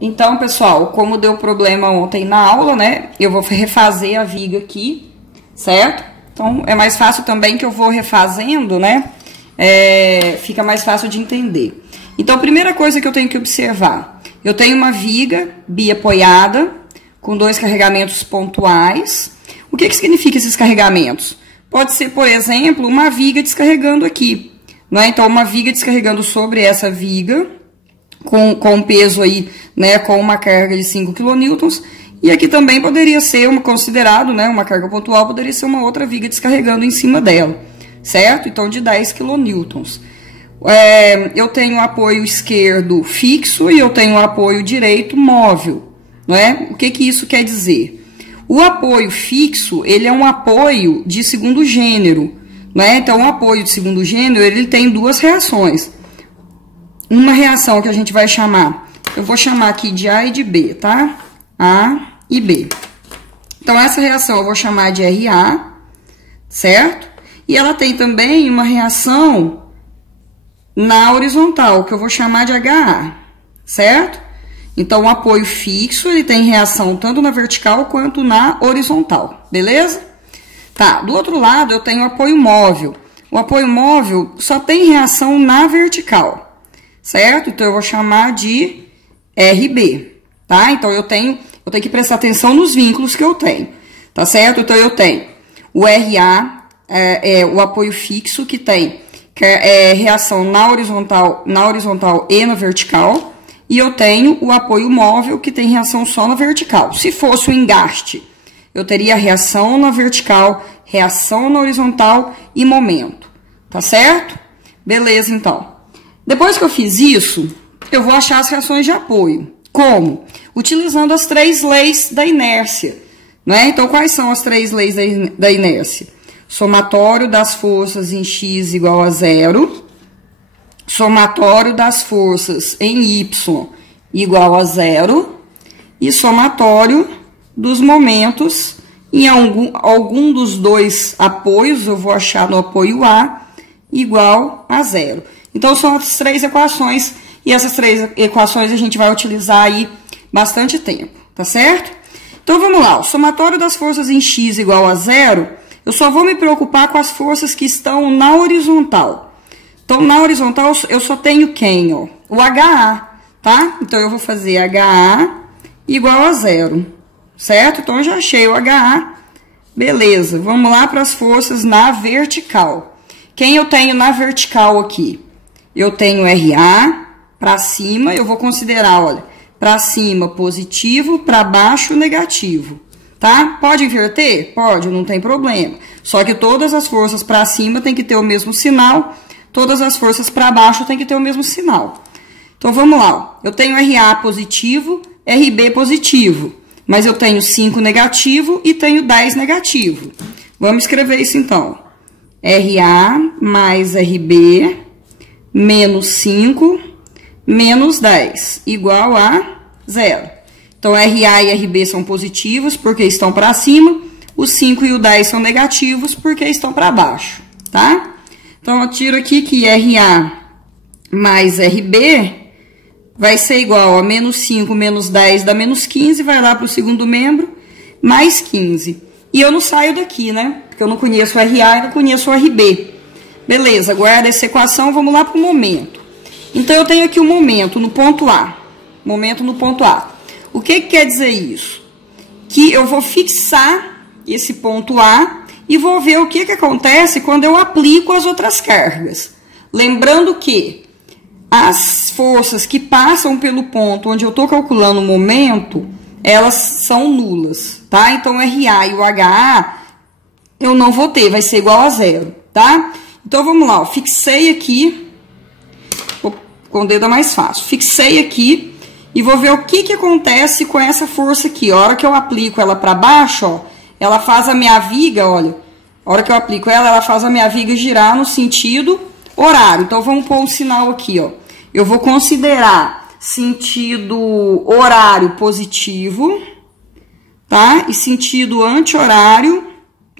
Então, pessoal, como deu problema ontem na aula, né, eu vou refazer a viga aqui, certo? Então, é mais fácil também que eu vou refazendo, né, fica mais fácil de entender. Então, a primeira coisa que eu tenho que observar, eu tenho uma viga biapoiada com 2 carregamentos pontuais. O que significa esses carregamentos? Pode ser, por exemplo, uma viga descarregando aqui, né? Então, uma viga descarregando sobre essa viga, com peso aí, né, com uma carga de 5 kN, e aqui também poderia ser considerado, né, uma carga pontual, poderia ser uma outra viga descarregando em cima dela, certo? Então, de 10 kN. Eu tenho apoio esquerdo fixo e eu tenho apoio direito móvel, né? O que isso quer dizer? O apoio fixo, ele é um apoio de segundo gênero, né? Então, o apoio de segundo gênero, ele tem 2 reações. Uma reação que a gente vai chamar, eu vou chamar aqui de A e de B, tá? A e B. Então, essa reação eu vou chamar de RA, certo? E ela tem também uma reação na horizontal, que eu vou chamar de HA, certo? Então, o apoio fixo, ele tem reação tanto na vertical quanto na horizontal, beleza? Tá, do outro lado eu tenho o apoio móvel. O apoio móvel só tem reação na vertical, certo? Então, eu vou chamar de RB, tá? Então, eu tenho que prestar atenção nos vínculos que eu tenho, tá certo? Então, eu tenho o RA, o apoio fixo, que tem reação na horizontal e na vertical, e eu tenho o apoio móvel, que tem reação só na vertical. Se fosse o engaste, eu teria reação na vertical, reação na horizontal e momento, tá certo? Beleza, então. Depois que eu fiz isso, eu vou achar as reações de apoio. Como? Utilizando as 3 leis da inércia, né? Então, quais são as 3 leis da inércia? Somatório das forças em x igual a 0, somatório das forças em y igual a 0 e somatório dos momentos em algum dos 2 apoios, eu vou achar no apoio A, igual a 0. Então, são as 3 equações, e essas 3 equações a gente vai utilizar aí bastante tempo, tá certo? Então, vamos lá, o somatório das forças em x igual a 0, eu só vou me preocupar com as forças que estão na horizontal. Então, na horizontal, eu só tenho quem, ó? O HA, tá? Então, eu vou fazer HA igual a 0, certo? Então, eu já achei o HA. Beleza, vamos lá para as forças na vertical. Quem eu tenho na vertical aqui? Eu tenho RA, para cima, eu vou considerar, olha, para cima positivo, para baixo negativo. Tá? Pode inverter? Pode, não tem problema. Só que todas as forças para cima tem que ter o mesmo sinal, todas as forças para baixo tem que ter o mesmo sinal. Então, vamos lá. Eu tenho RA positivo, RB positivo, mas eu tenho 5 negativo e tenho 10 negativo. Vamos escrever isso, então. RA mais RB menos 5 menos 10 igual a 0. Então, RA e RB são positivos porque estão para cima, os 5 e o 10 são negativos porque estão para baixo, tá? Então, eu tiro aqui que RA mais RB vai ser igual a menos 5 menos 10 dá menos 15, vai lá para o segundo membro, mais 15. E eu não saio daqui, né? Porque eu não conheço o RA e não conheço o RB. Beleza, guarda essa equação, vamos lá para o momento. Então, eu tenho aqui o momento no ponto A. Momento no ponto A. O que quer dizer isso? Que eu vou fixar esse ponto A e vou ver o que acontece quando eu aplico as outras cargas. Lembrando que as forças que passam pelo ponto onde eu estou calculando o momento, elas são nulas, tá? Então, o RA e o HA eu não vou ter, vai ser igual a 0, tá? Então, vamos lá, ó, fixei aqui, com o dedo é mais fácil, fixei aqui. E vou ver o que acontece com essa força aqui. A hora que eu aplico ela para baixo, ó, ela faz a minha viga, olha. A hora que eu aplico ela, ela faz a minha viga girar no sentido horário. Então, vamos pôr um sinal aqui, ó. Eu vou considerar sentido horário positivo, tá? E sentido anti-horário,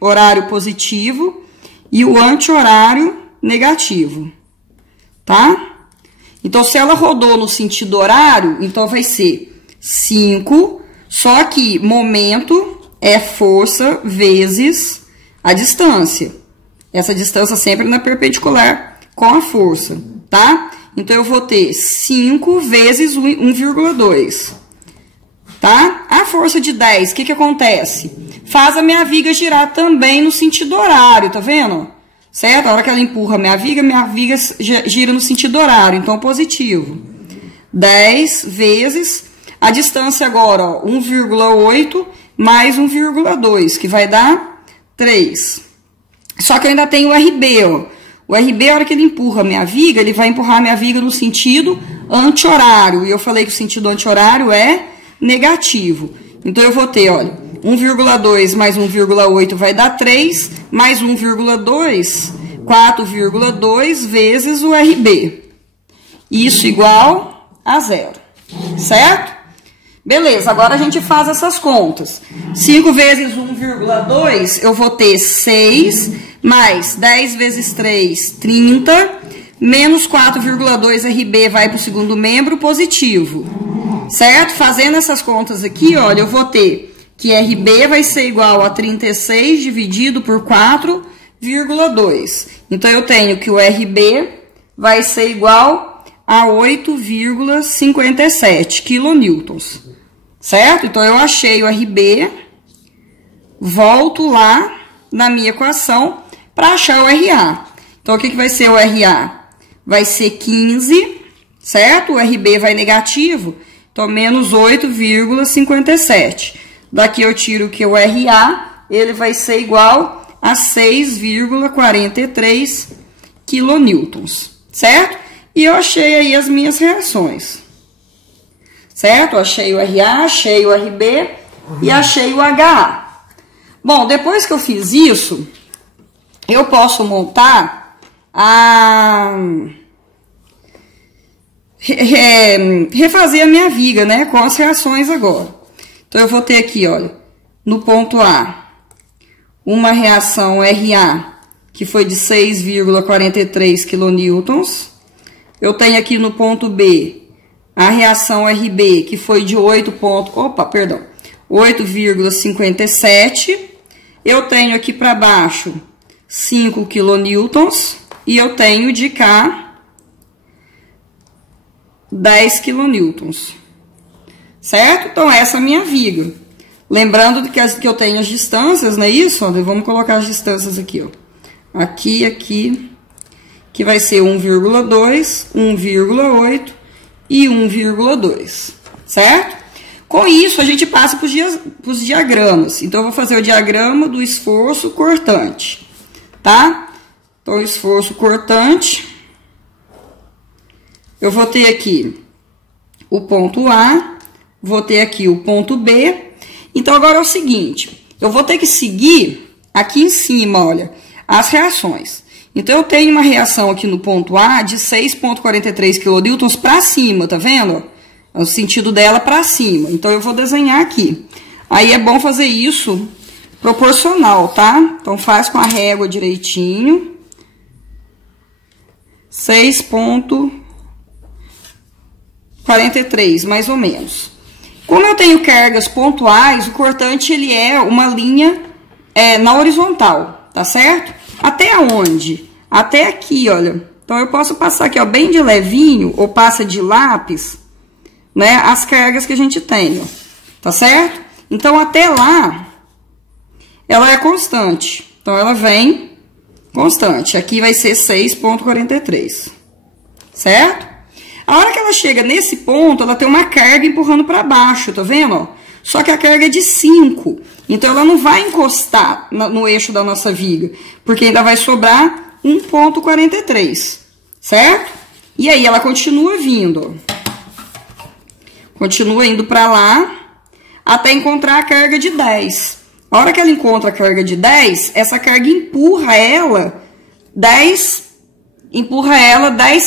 horário positivo, e o anti-horário negativo, tá? Então, se ela rodou no sentido horário, então vai ser 5, só que momento é força vezes a distância. Essa distância sempre na perpendicular com a força, tá? Então, eu vou ter 5 vezes 1,2, tá? A força de 10, o que acontece? Faz a minha viga girar também no sentido horário, tá vendo? Certo? A hora que ela empurra a minha viga gira no sentido horário, então positivo. 10 vezes a distância agora, ó, 1,8 mais 1,2, que vai dar 3. Só que eu ainda tenho o RB, ó. O RB, a hora que ele empurra a minha viga, ele vai empurrar a minha viga no sentido anti-horário. E eu falei que o sentido anti-horário é negativo. Então, eu vou ter, olha, 1,2 mais 1,8 vai dar 3, mais 1,2, 4,2 vezes o RB. Isso igual a 0, certo? Beleza, agora a gente faz essas contas. 5 vezes 1,2, eu vou ter 6, mais 10 vezes 3, 30, menos 4,2 RB vai para o segundo membro, positivo. Certo? Fazendo essas contas aqui, olha, eu vou ter que RB vai ser igual a 36 dividido por 4,2. Então, eu tenho que o RB vai ser igual a 8,57 quilonewtons. Certo? Então, eu achei o RB, volto lá na minha equação para achar o RA. Então, o que vai ser o RA? Vai ser 15, certo? O RB vai negativo, então, menos 8,57. Daqui eu tiro que o RA, ele vai ser igual a 6,43 quilonewtons, certo? E eu achei aí as minhas reações. Certo? Eu achei o RA, achei o RB e achei o HA. Bom, depois que eu fiz isso, eu posso montar refazer a minha viga, né? Com as reações agora. Então, eu vou ter aqui, olha, no ponto A, uma reação RA, que foi de 6,43 quilonewtons. Eu tenho aqui no ponto B, a reação RB, que foi de 8,57. Eu tenho aqui para baixo 5 quilonewtons e eu tenho de cá 10 quilonewtons. Certo? Então, essa é a minha viga. Lembrando que eu tenho as distâncias, não é isso? Ó, vamos colocar as distâncias aqui, ó. Aqui, aqui, que vai ser 1,2, 1,8 e 1,2, certo? Com isso, a gente passa para os diagramas. Então, eu vou fazer o diagrama do esforço cortante, tá? Então, o esforço cortante, eu vou ter aqui o ponto A, vou ter aqui o ponto B. Então, agora é o seguinte, eu vou ter que seguir aqui em cima, olha, as reações. Então, eu tenho uma reação aqui no ponto A de 6,43 quilonewtons para cima, tá vendo? É o sentido dela para cima. Então, eu vou desenhar aqui. Aí, é bom fazer isso proporcional, tá? Então, faz com a régua direitinho. 6,43, mais ou menos. Como eu tenho cargas pontuais, o cortante, ele é uma linha na horizontal, tá certo? Até onde? Até aqui, olha. Então, eu posso passar aqui, ó, bem de levinho, ou passa de lápis, né, as cargas que a gente tem, ó, tá certo? Então, até lá, ela é constante. Então, ela vem constante. Aqui vai ser 6,43, certo? A hora que ela chega nesse ponto, ela tem uma carga empurrando para baixo, tá vendo? Ó? Só que a carga é de 5. Então, ela não vai encostar no eixo da nossa viga, porque ainda vai sobrar 1,43, certo? E aí, ela continua vindo, ó. Continua indo para lá, até encontrar a carga de 10. A hora que ela encontra a carga de 10, essa carga empurra ela 10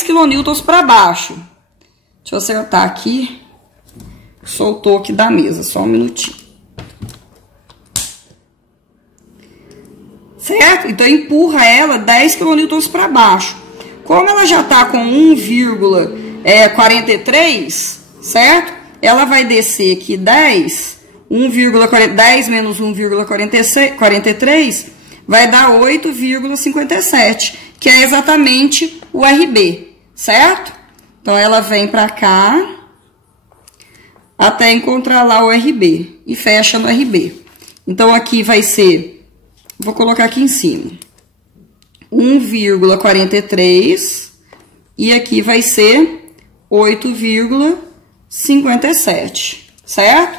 quilonewtons para baixo. Deixa eu acertar aqui. Soltou aqui da mesa, só um minutinho. Certo? Então, empurra ela 10 quilonewtons para baixo. Como ela já está com 1,43, certo? ela vai descer aqui 10, 10 menos 1,43 vai dar 8,57, que é exatamente o RB, certo? Então, ela vem pra cá até encontrar lá o RB e fecha no RB. Então, aqui vai ser, vou colocar aqui em cima, 1,43 e aqui vai ser 8,57, certo?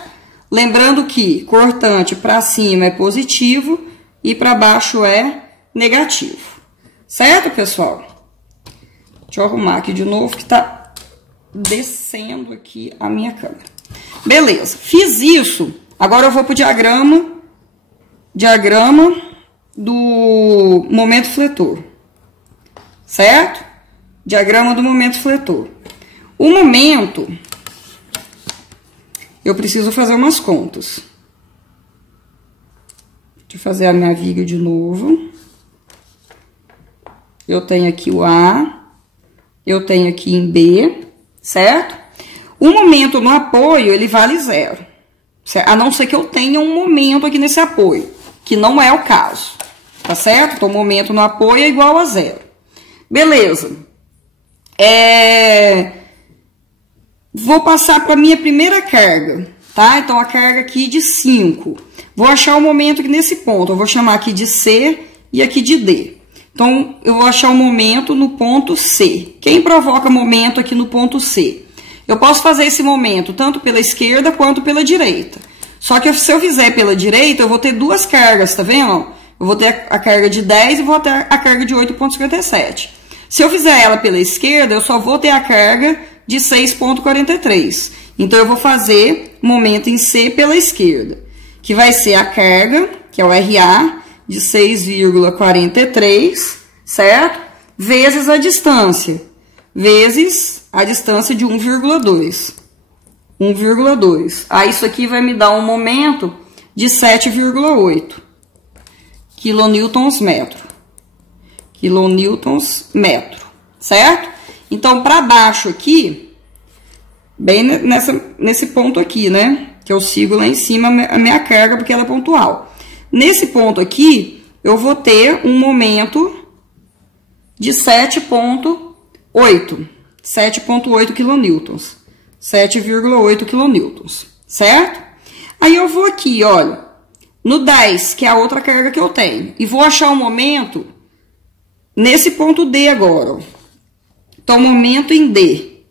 Lembrando que cortante para cima é positivo e para baixo é negativo, certo, pessoal? Deixa eu arrumar aqui de novo que tá descendo aqui a minha câmera. Beleza, fiz isso. Agora eu vou pro diagrama do momento fletor, certo? Diagrama do momento fletor. O momento, eu preciso fazer umas contas. Deixa eu fazer a minha viga de novo. Eu tenho aqui o A, eu tenho aqui em B, certo? O momento no apoio, ele vale 0. A não ser que eu tenha um momento aqui nesse apoio, que não é o caso, tá certo? Então, o momento no apoio é igual a 0. Beleza. Vou passar para a minha primeira carga, tá? Então, a carga aqui de 5. Vou achar o momento aqui nesse ponto. Eu vou chamar aqui de C e aqui de D. Então, eu vou achar o momento no ponto C. Quem provoca momento aqui no ponto C? Eu posso fazer esse momento tanto pela esquerda quanto pela direita. Só que se eu fizer pela direita, eu vou ter duas cargas, tá vendo? Eu vou ter a carga de 10 e vou ter a carga de 8,57. Se eu fizer ela pela esquerda, eu só vou ter a carga de 6,43. Então, eu vou fazer momento em C pela esquerda, que vai ser a carga, que é o RA, de 6,43, certo? Vezes a distância, vezes a distância de 1,2. 1,2. Aí, isso aqui vai me dar um momento de 7,8 quilonewtons metro. Quilonewtons metro, certo? Então, para baixo aqui, bem nesse ponto aqui, né? Que eu sigo lá em cima a minha carga, porque ela é pontual. Nesse ponto aqui, eu vou ter um momento de 7,8 quilonewtons. 7,8 quilonewtons, certo? Aí eu vou aqui, olha, no 10, que é a outra carga que eu tenho, e vou achar o momento nesse ponto D agora, ó. Então, momento em D.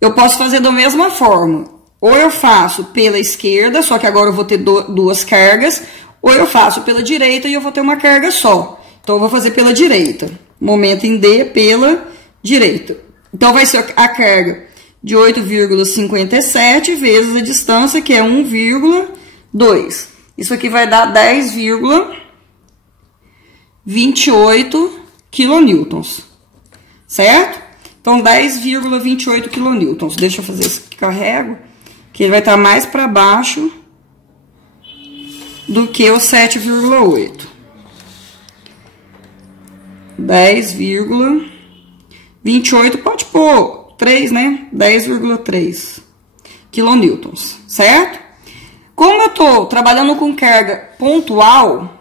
Eu posso fazer da mesma forma. Ou eu faço pela esquerda, só que agora eu vou ter duas cargas, ou eu faço pela direita e eu vou ter uma carga só. Então, eu vou fazer pela direita. Momento em D pela direita. Então, vai ser a carga de 8,57 vezes a distância, que é 1,2. Isso aqui vai dar 10,28 quilonewtons, certo? Então, 10,28 quilonewtons. Deixa eu fazer isso aqui, carrego, que ele vai estar mais para baixo do que o 7,8. 10,28, pode pôr 3, né? 10,3 quilonewtons, certo? Como eu tô trabalhando com carga pontual,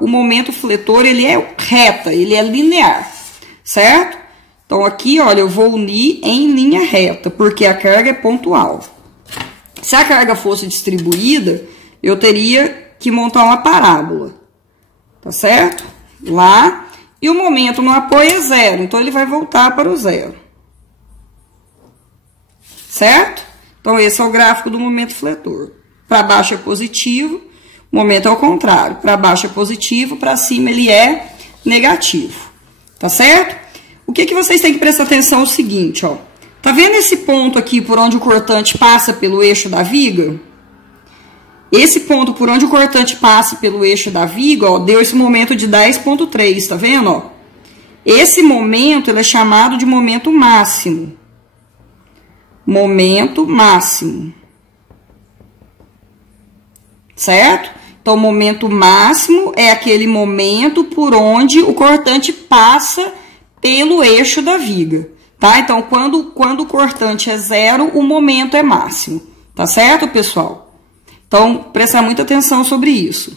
o momento fletor, ele é reta, ele é linear, certo? Então, aqui, olha, eu vou unir em linha reta, porque a carga é pontual. Se a carga fosse distribuída, eu teria que montar uma parábola, tá certo? Lá, e o momento no apoio é 0, então ele vai voltar para o 0, certo? Então, esse é o gráfico do momento fletor. Para baixo é positivo, o momento é o contrário. Para baixo é positivo, para cima ele é negativo, tá certo? O que vocês têm que prestar atenção é o seguinte, ó. Tá vendo esse ponto aqui por onde o cortante passa pelo eixo da viga? Esse ponto por onde o cortante passa pelo eixo da viga, ó, deu esse momento de 10,3, tá vendo, ó? Esse momento, ele é chamado de momento máximo. Momento máximo. Certo? Então, o momento máximo é aquele momento por onde o cortante passa pelo eixo da viga. tá? Então, quando o cortante é 0, o momento é máximo, tá certo, pessoal? Então, prestar muita atenção sobre isso.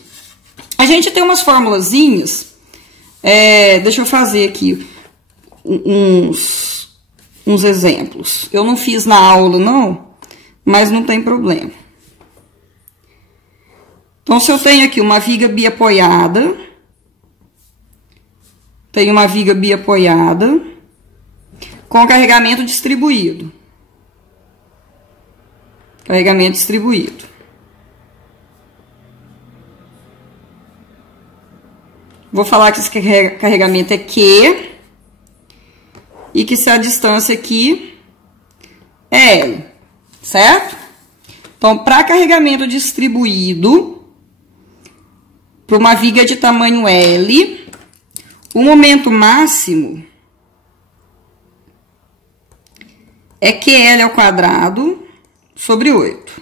A gente tem umas formulazinhas, deixa eu fazer aqui uns exemplos. Eu não fiz na aula, não, mas não tem problema. Então, se eu tenho aqui uma viga biapoiada, tenho uma viga biapoiada com carregamento distribuído. Carregamento distribuído. Vou falar que esse carregamento é Q e que essa distância aqui é L, certo? Então, para carregamento distribuído, para uma viga de tamanho L, o momento máximo é QL ao quadrado sobre 8,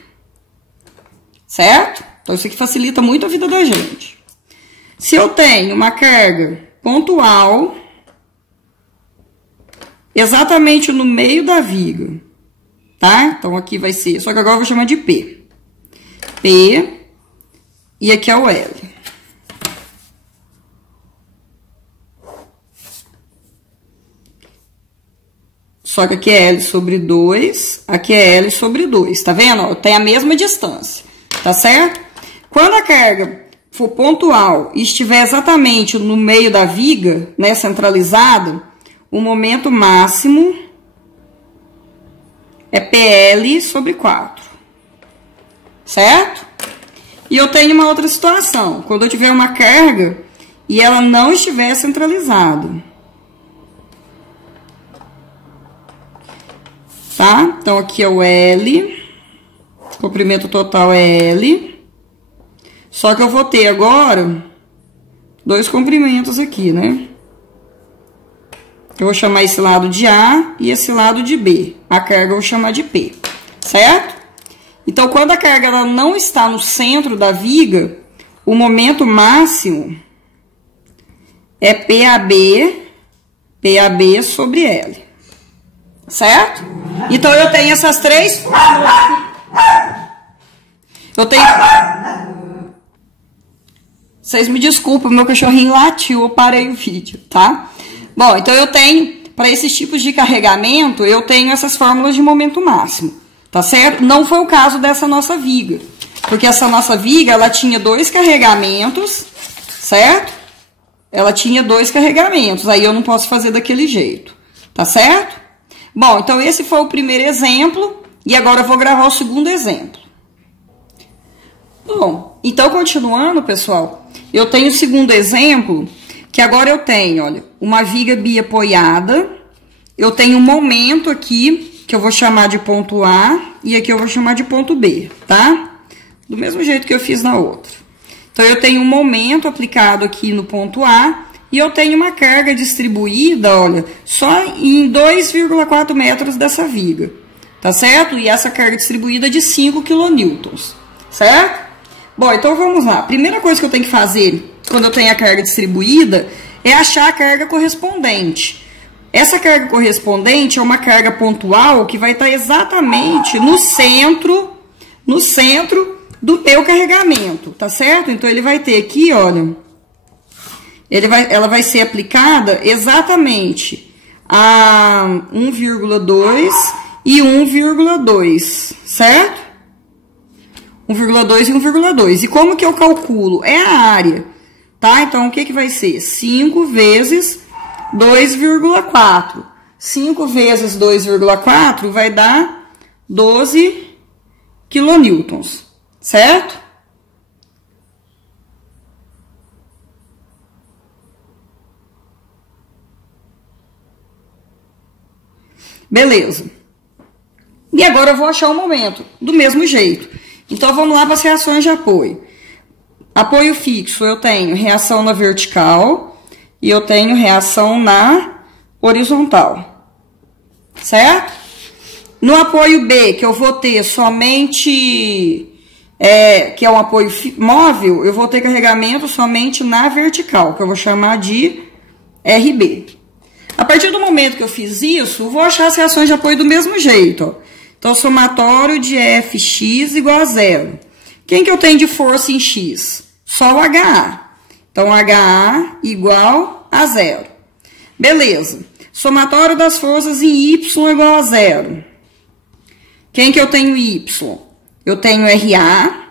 certo? Então, isso aqui facilita muito a vida da gente. Se eu tenho uma carga pontual exatamente no meio da viga, tá? Então, aqui vai ser, só que agora eu vou chamar de P. P, e aqui é o L. Só que aqui é L sobre 2, aqui é L sobre 2, tá vendo? Ó, tem a mesma distância, tá certo? Quando a carga for pontual e estiver exatamente no meio da viga, né, centralizada, o momento máximo é PL sobre 4, certo? E eu tenho uma outra situação, quando eu tiver uma carga e ela não estiver centralizada. Tá? Então, aqui é o L, o comprimento total é L, só que eu vou ter agora dois comprimentos aqui, né? Eu vou chamar esse lado de A e esse lado de B. A carga eu vou chamar de P, certo? Então, quando a carga ela não está no centro da viga, o momento máximo é PAB sobre L, certo? Então, eu tenho essas três fórmulas aqui. Eu tenho... Vocês me desculpem, meu cachorrinho latiu, eu parei o vídeo, tá? Bom, então eu tenho, para esses tipos de carregamento, eu tenho essas fórmulas de momento máximo, tá certo? Não foi o caso dessa nossa viga, porque essa nossa viga, ela tinha dois carregamentos, certo? Ela tinha dois carregamentos, aí eu não posso fazer daquele jeito, tá certo? Bom, então esse foi o primeiro exemplo, e agora eu vou gravar o segundo exemplo. Bom, então continuando, pessoal, eu tenho o segundo exemplo, que agora eu tenho, olha, uma viga biapoiada, eu tenho um momento aqui, que eu vou chamar de ponto A, e aqui eu vou chamar de ponto B, tá? Do mesmo jeito que eu fiz na outra. Então, eu tenho um momento aplicado aqui no ponto A, e eu tenho uma carga distribuída, olha, só em 2,4 metros dessa viga, tá certo? E essa carga distribuída é de 5 kN, certo? Bom, então vamos lá. A primeira coisa que eu tenho que fazer quando eu tenho a carga distribuída é achar a carga correspondente. Essa carga correspondente é uma carga pontual que vai estar exatamente no centro do meu carregamento, tá certo? Então, ele vai ter aqui, olha, ela vai ser aplicada exatamente a 1,2 e 1,2, certo? 1,2 e 1,2. E como que eu calculo? É a área, tá? Então, o que que vai ser? 5 vezes 2,4. 5 vezes 2,4 vai dar 12 quilonewtons, certo? Beleza. E agora eu vou achar o momento, do mesmo jeito. Então, vamos lá para as reações de apoio. Apoio fixo, eu tenho reação na vertical e eu tenho reação na horizontal, certo? No apoio B, que eu vou ter somente, que é um apoio móvel, eu vou ter carregamento somente na vertical, que eu vou chamar de RB. A partir do momento que eu fiz isso, eu vou achar as reações de apoio do mesmo jeito, ó. Então, somatório de Fx igual a 0. Quem que eu tenho de força em X? Só o HA. Então, HA igual a 0. Beleza. Somatório das forças em Y igual a 0. Quem que eu tenho Y? Eu tenho RA.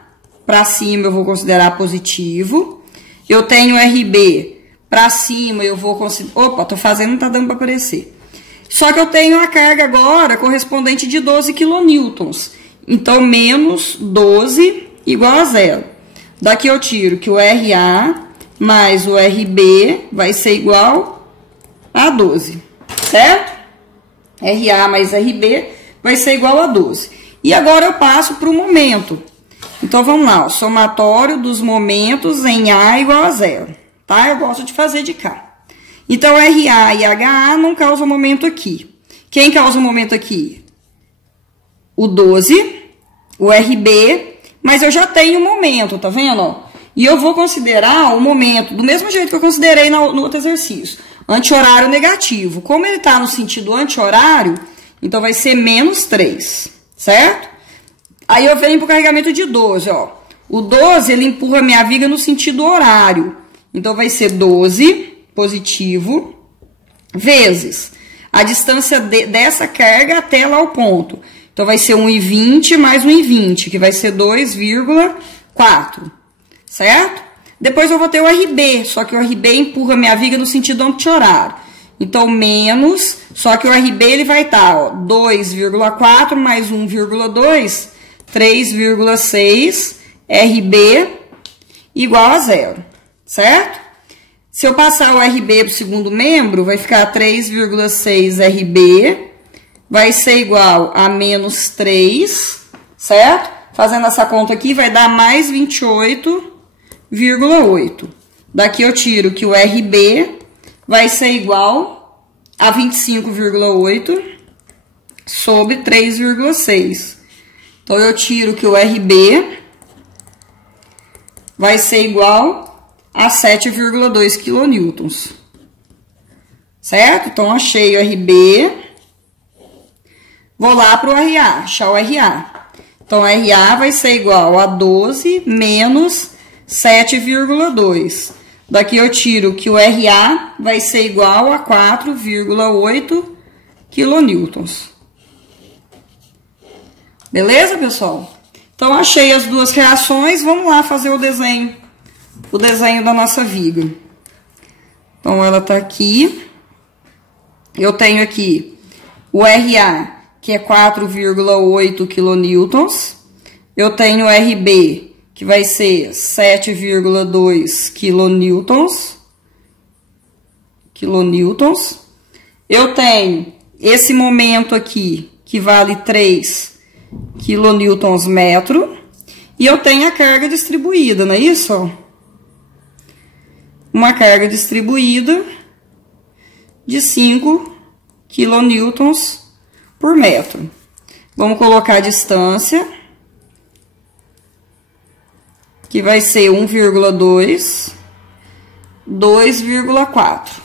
Para cima eu vou considerar positivo. Eu tenho RB. Para cima eu vou considerar... Opa, tô fazendo, não tá dando para aparecer. Só que eu tenho a carga agora correspondente de 12 kN. Então, menos 12 igual a 0. Daqui eu tiro que o RA mais o RB vai ser igual a 12. Certo? RA mais RB vai ser igual a 12. E agora eu passo para o momento. Então, vamos lá. O somatório dos momentos em A igual a 0. Tá? Eu gosto de fazer de cá. Então, RA e HA não causam momento aqui. Quem causa momento aqui? O 12, o RB, mas eu já tenho momento, tá vendo? E eu vou considerar o momento do mesmo jeito que eu considerei no outro exercício. Anti-horário negativo. Como ele está no sentido anti-horário, então vai ser menos 3, certo? Aí eu venho para o carregamento de 12, ó. O 12, ele empurra a minha viga no sentido horário. Então, vai ser 12 positivo, vezes a distância dessa carga até lá o ponto. Então, vai ser 1,20 mais 1,20, que vai ser 2,4, certo? Depois eu vou ter o RB, só que o RB empurra minha viga no sentido anti-horário. Então, menos, só que o RB ele vai estar, ó, 2,4 mais 1,2, 3,6, RB igual a 0, certo? Se eu passar o RB para o segundo membro, vai ficar 3,6 RB, vai ser igual a menos 3, certo? Fazendo essa conta aqui, vai dar mais 28,8. Daqui eu tiro que o RB vai ser igual a 25,8 sobre 3,6. Então, eu tiro que o RB vai ser igual a 7,2 kN. Certo? Então, achei o RB. Vou lá para o RA, achar o RA. Então, RA vai ser igual a 12 menos 7,2. Daqui eu tiro que o RA vai ser igual a 4,8 kN. Beleza, pessoal? Então, achei as duas reações. Vamos lá fazer o desenho da nossa viga. Então, ela tá aqui. Eu tenho aqui o RA, que é 4,8 kN. Eu tenho o RB, que vai ser 7,2 kN. Eu tenho esse momento aqui, que vale 3 kN/metro. E eu tenho a carga distribuída, não é isso? Uma carga distribuída de 5 kN/metro. Vamos colocar a distância, que vai ser 1,2, 2,4.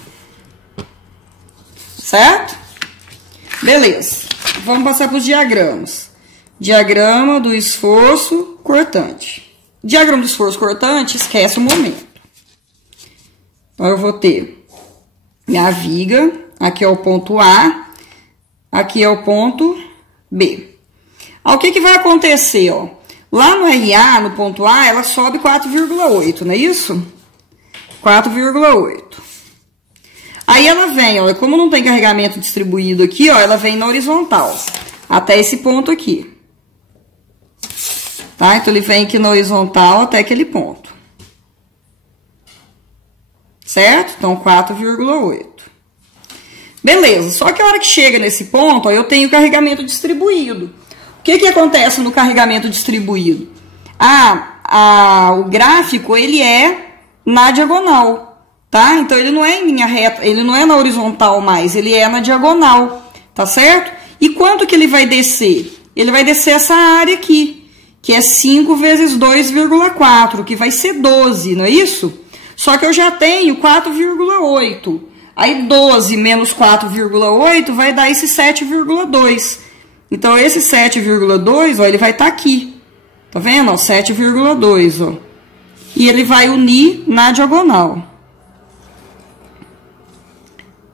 Certo? Beleza. Vamos passar para os diagramas. Diagrama do esforço cortante. Diagrama do esforço cortante, esquece o momento. Então, eu vou ter minha viga, aqui é o ponto A, aqui é o ponto B. O que vai acontecer, ó? Lá no RA, no ponto A, ela sobe 4,8, não é isso? 4,8. Aí ela vem, ó, como não tem carregamento distribuído aqui, ó, ela vem na horizontal, até esse ponto aqui. Tá? Então, ele vem aqui na horizontal até aquele ponto. Certo? Então, 4,8. Beleza, só que a hora que chega nesse ponto, ó, eu tenho carregamento distribuído. O que acontece no carregamento distribuído? O gráfico, ele é na diagonal, tá? Então, ele não é em linha reta, ele não é na horizontal mais, ele é na diagonal, tá certo? E quanto que ele vai descer? Ele vai descer essa área aqui, que é 5 vezes 2,4, que vai ser 12, não é isso? Só que eu já tenho 4,8. Aí 12 menos 4,8 vai dar esse 7,2. Então, esse 7,2, ó, ele vai estar aqui. Tá vendo? Ó, 7,2, ó. E ele vai unir na diagonal.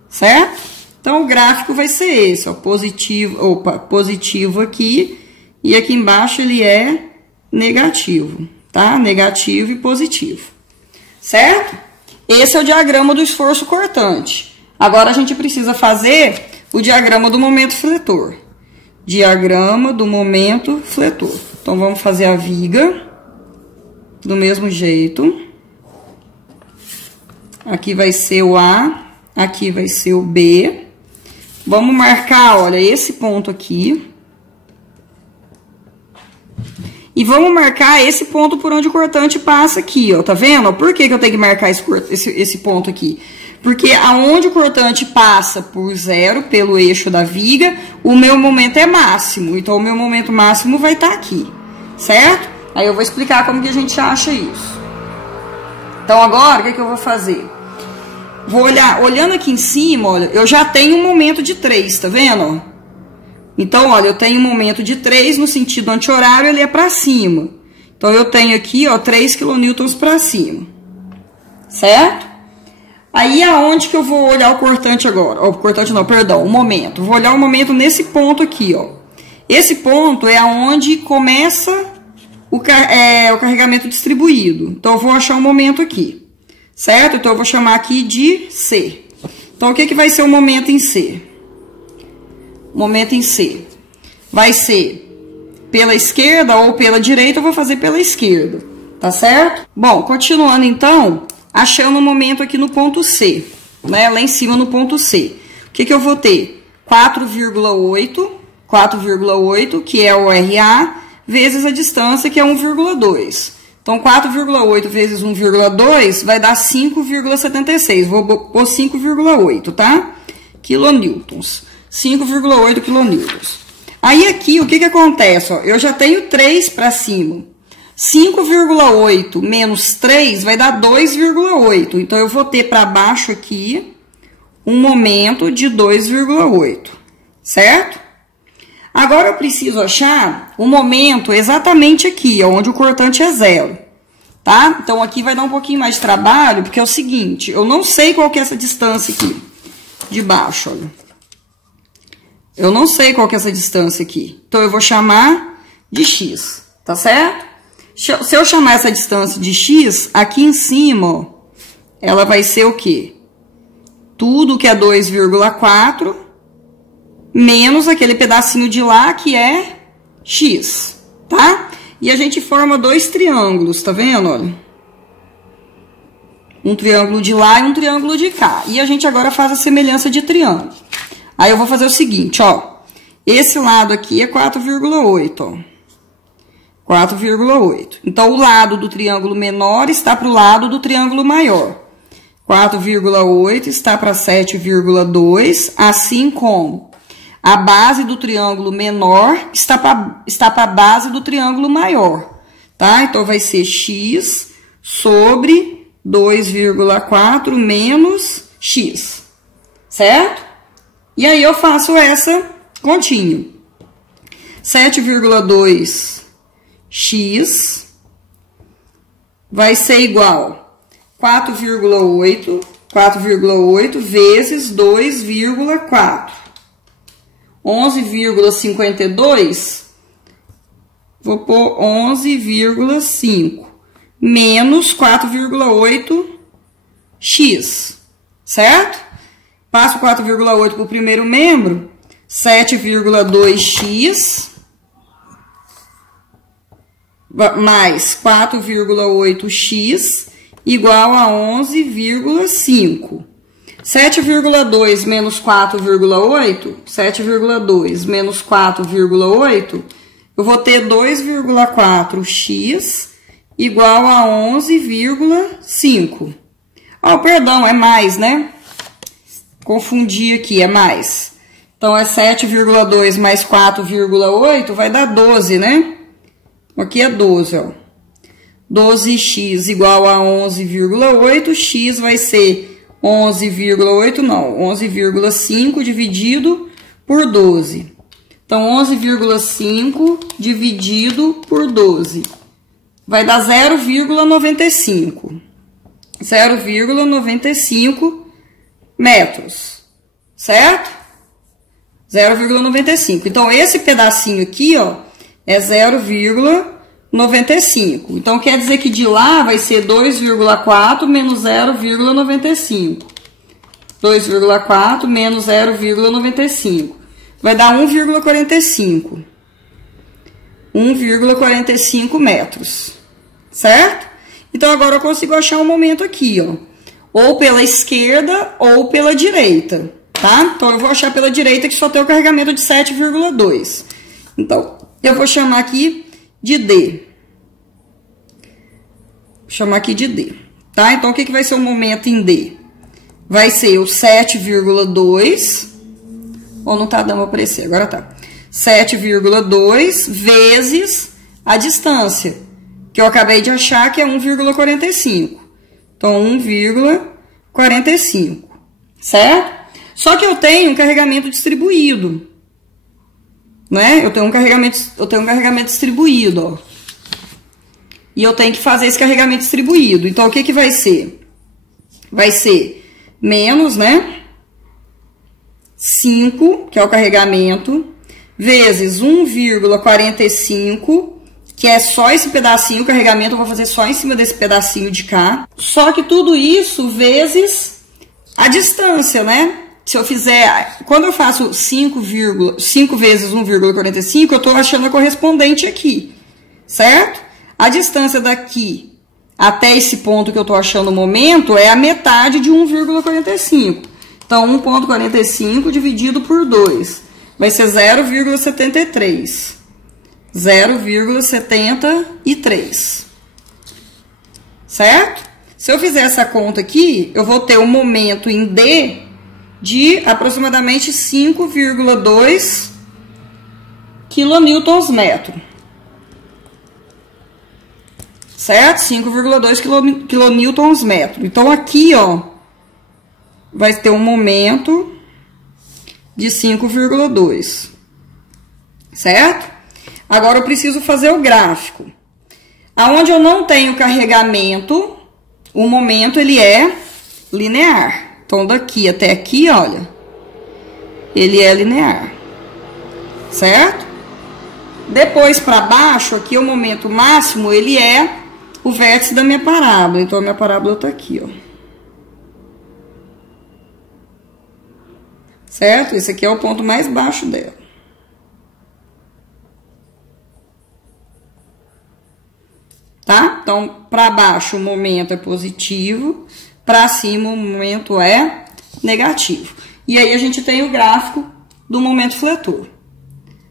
Certo? Então, o gráfico vai ser esse, ó. Positivo aqui. E aqui embaixo ele é negativo, tá? Negativo e positivo. Certo? Esse é o diagrama do esforço cortante. Agora, a gente precisa fazer o diagrama do momento fletor. Diagrama do momento fletor. Então, vamos fazer a viga do mesmo jeito. Aqui vai ser o A, aqui vai ser o B. Vamos marcar, olha, esse ponto aqui. E vamos marcar esse ponto por onde o cortante passa aqui, ó. Tá vendo? Por que eu tenho que marcar esse ponto aqui? Porque aonde o cortante passa por zero, pelo eixo da viga, o meu momento é máximo. Então, o meu momento máximo vai estar aqui, certo? Aí eu vou explicar como que a gente acha isso. Então, agora, o que eu vou fazer? Vou olhar, olhando aqui em cima, olha, eu já tenho um momento de 3, tá vendo? Então, olha, eu tenho um momento de 3 no sentido anti-horário, ele é para cima. Então, eu tenho aqui, ó, 3 kN para cima. Certo? Aí, aonde que eu vou olhar o cortante agora? O cortante não, perdão, o momento. Vou olhar o momento nesse ponto aqui, ó. Esse ponto é aonde começa o carregamento distribuído. Então, eu vou achar um momento aqui. Certo? Então, eu vou chamar aqui de C. Então, o que vai ser o momento em C? Momento em C. Vai ser pela esquerda ou pela direita, eu vou fazer pela esquerda. Tá certo? Bom, continuando então, achando o momento aqui no ponto C. Né? Lá em cima no ponto C. O que eu vou ter? 4,8, que é o RA, vezes a distância, que é 1,2. Então, 4,8 vezes 1,2 vai dar 5,76. Vou pôr 5,8, tá? Quilonewtons. 5,8 quilonewtons. Aí, aqui, o que acontece? Ó, eu já tenho 3 para cima. 5,8 menos 3 vai dar 2,8. Então, eu vou ter para baixo aqui um momento de 2,8. Certo? Agora, eu preciso achar o momento exatamente aqui, onde o cortante é 0. Tá? Então, aqui vai dar um pouquinho mais de trabalho, porque é o seguinte, eu não sei qual que é essa distância aqui de baixo, olha. Eu não sei qual que é essa distância aqui. Então, eu vou chamar de x, tá certo? Se eu chamar essa distância de x, aqui em cima, ó, ela vai ser o quê? Tudo que é 2,4 menos aquele pedacinho de lá que é x, tá? E a gente forma 2 triângulos, tá vendo? Olha. Um triângulo de lá e um triângulo de cá. E a gente agora faz a semelhança de triângulo. Aí eu vou fazer o seguinte, ó. Esse lado aqui é 4,8, ó. 4,8. Então, o lado do triângulo menor está para o lado do triângulo maior. 4,8 está para 7,2, assim como a base do triângulo menor está para a base do triângulo maior, tá? Então, vai ser x sobre 2,4 menos x, certo? E aí, eu faço essa continha. 7,2x vai ser igual a 4,8 vezes 2,4. 11,52, vou pôr 11,5 menos 4,8x, certo? Passo 4,8 para o primeiro membro, 7,2x mais 4,8x igual a 11,5. 7,2 menos 4,8, 7,2 menos 4,8, eu vou ter 2,4x igual a 11,5. Oh, perdão, é mais, né? Confundi aqui, é mais. Então, é 7,2 mais 4,8 vai dar 12, né? Aqui é 12, ó. 12x igual a 11,8, x vai ser 11,8 não, 11,5 dividido por 12. Então, 11,5 dividido por 12 vai dar 0,95. 0,95 metros, certo? 0,95. Então, esse pedacinho aqui, ó, é 0,95. Então, quer dizer que de lá vai ser 2,4 menos 0,95. 2,4 menos 0,95. Vai dar 1,45. 1,45 metros. Certo? Então, agora eu consigo achar um momento aqui, ó. Ou pela esquerda ou pela direita, tá? Então, eu vou achar pela direita que só tem o carregamento de 7,2. Então, eu vou chamar aqui de D. Vou chamar aqui de D, tá? Então, o que vai ser o momento em D? Vai ser o 7,2, ou não tá dando pra aparecer, agora tá. 7,2 vezes a distância, que eu acabei de achar que é 1,45. Então, 1,45, certo? Só que eu tenho um carregamento distribuído, né? Eu tenho um carregamento distribuído, ó. E eu tenho que fazer esse carregamento distribuído. Então, o que que vai ser? Vai ser menos, né? 5, que é o carregamento, vezes 1,45, que é só esse pedacinho, o carregamento eu vou fazer só em cima desse pedacinho de cá. Só que tudo isso vezes a distância, né? Se eu fizer, quando eu faço 5 vezes 1,45, eu estou achando a correspondente aqui, certo? A distância daqui até esse ponto que eu estou achando no momento é a metade de 1,45. Então, 1,45 dividido por 2 vai ser 0,73. 0,73. Certo? Se eu fizer essa conta aqui, eu vou ter um momento em D de aproximadamente 5,2 kN/metro. Certo? 5,2 kN/metro. Então, aqui, ó, vai ter um momento de 5,2. Certo? Agora, eu preciso fazer o gráfico. Aonde eu não tenho carregamento, o momento, ele é linear. Então, daqui até aqui, olha, ele é linear, certo? Depois, para baixo, aqui, o momento máximo, ele é o vértice da minha parábola. Então, a minha parábola tá aqui, ó. Certo? Esse aqui é o ponto mais baixo dela. Tá? Então, para baixo, o momento é positivo. Para cima, o momento é negativo. E aí, a gente tem o gráfico do momento fletor.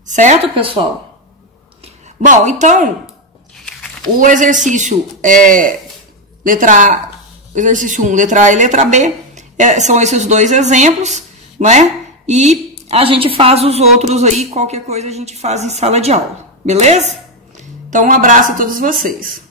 Certo, pessoal? Bom, então, o exercício exercício 1, letra A e letra B, são esses dois exemplos, né? E a gente faz os outros aí, qualquer coisa a gente faz em sala de aula, beleza? Então, um abraço a todos vocês.